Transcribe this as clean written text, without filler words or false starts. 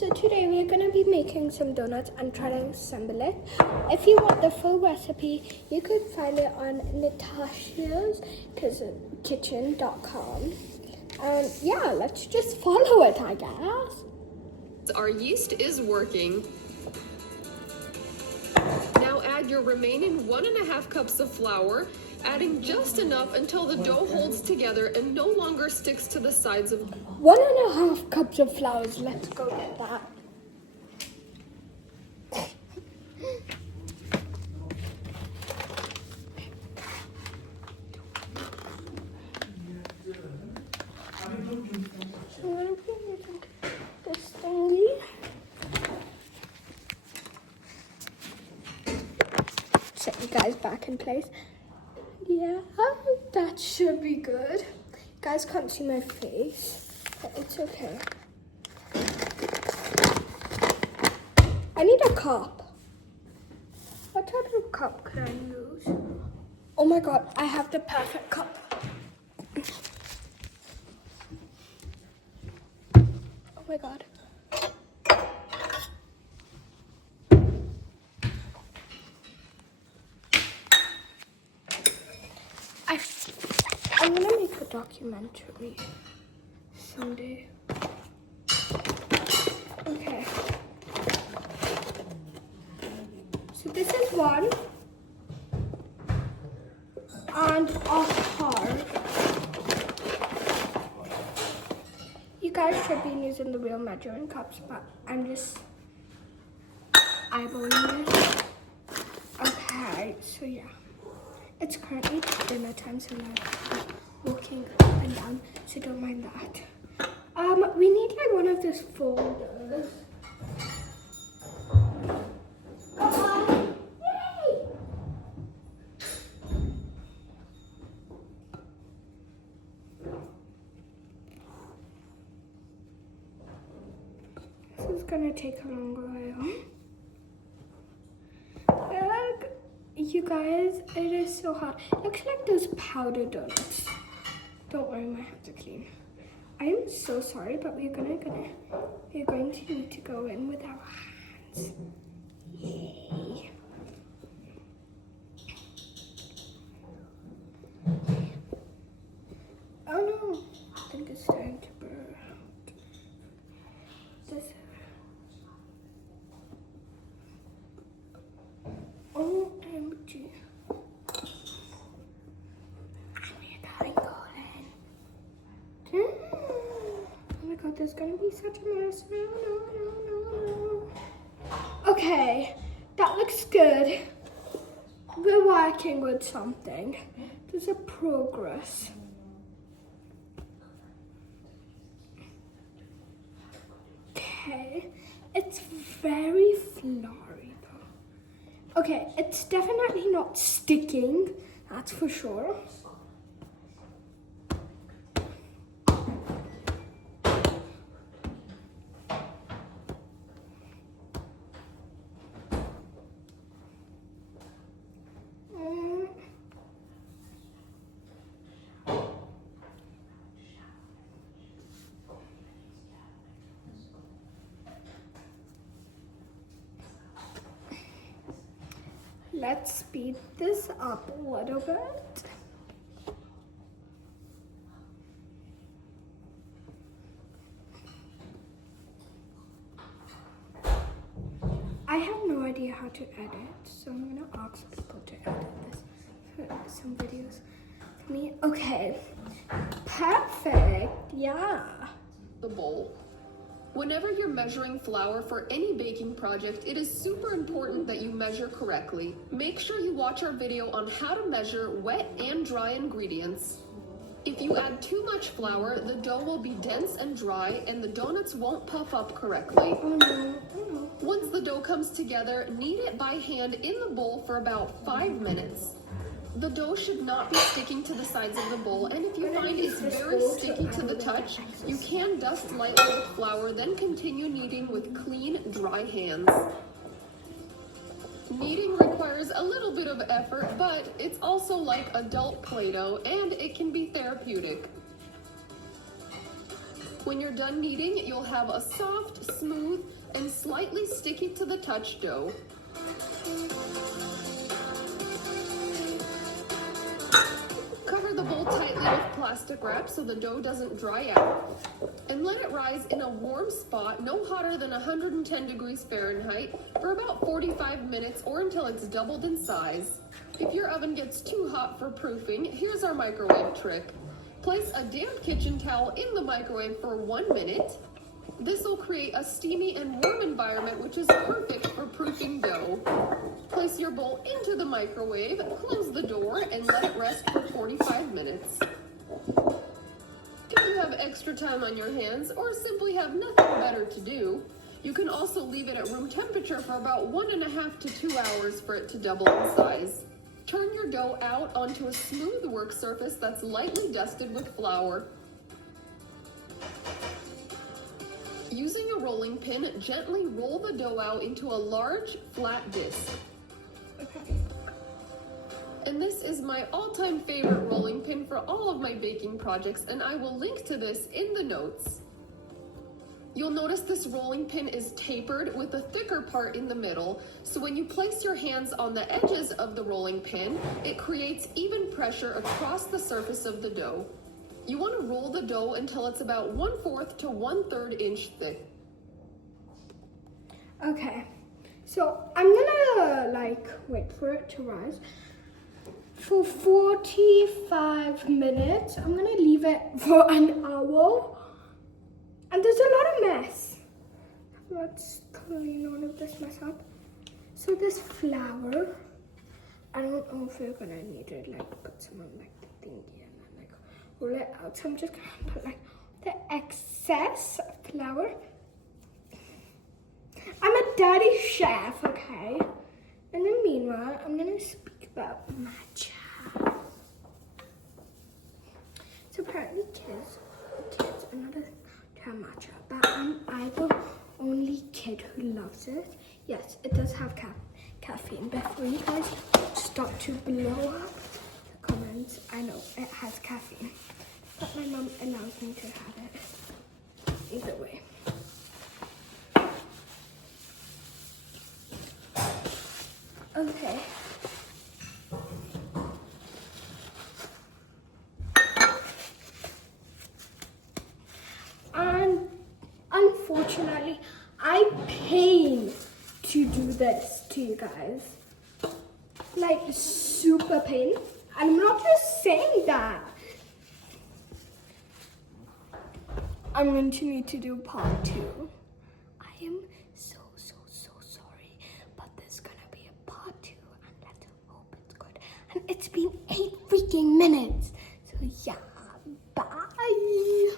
So today we're going to be making some donuts and trying to assemble it. If you want the full recipe, you could find it on natashakitchen.com. And yeah, let's just follow it, I guess. Our yeast is working. Now add your remaining 1.5 cups of flour, adding just enough until the dough holds together and no longer sticks to the sides of 1.5 cups of flour. Let's go get that. So I'm going to put this thingy. Set you guys back in place. Yeah, that should be good. You guys can't see my face, but it's okay. I need a cup. What type of cup can I use? Oh my god, I have the perfect cup. Oh my god. I'm gonna make a documentary someday. Okay. So this is one. And a heart. You guys should be using the real measuring cups, but I'm just eyeballing it. Okay, so yeah. It's currently dinner time, so now I'm walking up and down, so don't mind that. We need like one of those folders. Yay! This is gonna take a long while. You guys, it is so hot. Looks like those powder donuts. Don't worry, my hands are clean. I am so sorry, but we're going to need to go in with our hands. Yay. Oh no, I think it's starting to burn out. This. OMG. Oh my god, there's gonna be such a mess. No. Okay, that looks good. We're working with something. There's a progress. Okay, it's very flowery though. Okay, it's definitely not sticking, that's for sure. Let's speed this up a little bit. I have no idea how to edit, so I'm gonna ask people to edit this for some videos for me. Okay, perfect, yeah. the bowl. Whenever you're measuring flour for any baking project, it is super important that you measure correctly. Make sure you watch our video on how to measure wet and dry ingredients. If you add too much flour, the dough will be dense and dry, and the donuts won't puff up correctly. Oh no. Once the dough comes together, knead it by hand in the bowl for about 5 minutes. The dough should not be sticking to the sides of the bowl, and if you find it's very sticky to the touch, you can dust lightly with flour, then continue kneading with clean, dry hands. Kneading requires a little bit of effort, but it's also like adult Play-Doh, and it can be therapeutic. When you're done kneading, you'll have a soft, smooth, and slightly sticky to the touch dough. Cover the bowl tightly with plastic wrap so the dough doesn't dry out. And let it rise in a warm spot, no hotter than 110 degrees Fahrenheit, for about 45 minutes or until it's doubled in size. If your oven gets too hot for proofing, here's our microwave trick. Place a damp kitchen towel in the microwave for 1 minute. This will create a steamy and warm environment, which is perfect for proofing dough. Place your bowl into the microwave, close the door, and let it rest for 45 minutes. If you have extra time on your hands or simply have nothing better to do, you can also leave it at room temperature for about 1.5 to 2 hours for it to double in size. Turn your dough out onto a smooth work surface that's lightly dusted with flour. Using a rolling pin, gently roll the dough out into a large, flat disc. Okay. And this is my all-time favorite rolling pin for all of my baking projects, and I will link to this in the notes. You'll notice this rolling pin is tapered with a thicker part in the middle, so when you place your hands on the edges of the rolling pin, it creates even pressure across the surface of the dough. You want to roll the dough until it's about 1/4 to 1/3 inch thick. Okay, so I'm gonna wait for it to rise for 45 minutes. I'm gonna leave it for an hour. And there's a lot of mess. Let's clean all of this mess up. So this flour, I don't know if you're gonna need to put some on the thingy and then roll it out. So I'm just gonna put the excess flour. I'm a dirty chef, okay? And then meanwhile, I'm gonna speak about matcha. So apparently kids are not a matcha, but I'm the only kid who loves it. Yes, it does have caffeine. Before you guys start to blow up the comments, I know it has caffeine, but my mom allows me to have it either way. Okay. And unfortunately, I paid to do this to you guys. Super pain. I'm not just saying that. I'm going to need to do part 2. I am so sorry, but there's gonna be a part 2, and let's hope it's good. And it's been 8 freaking minutes. So yeah, bye.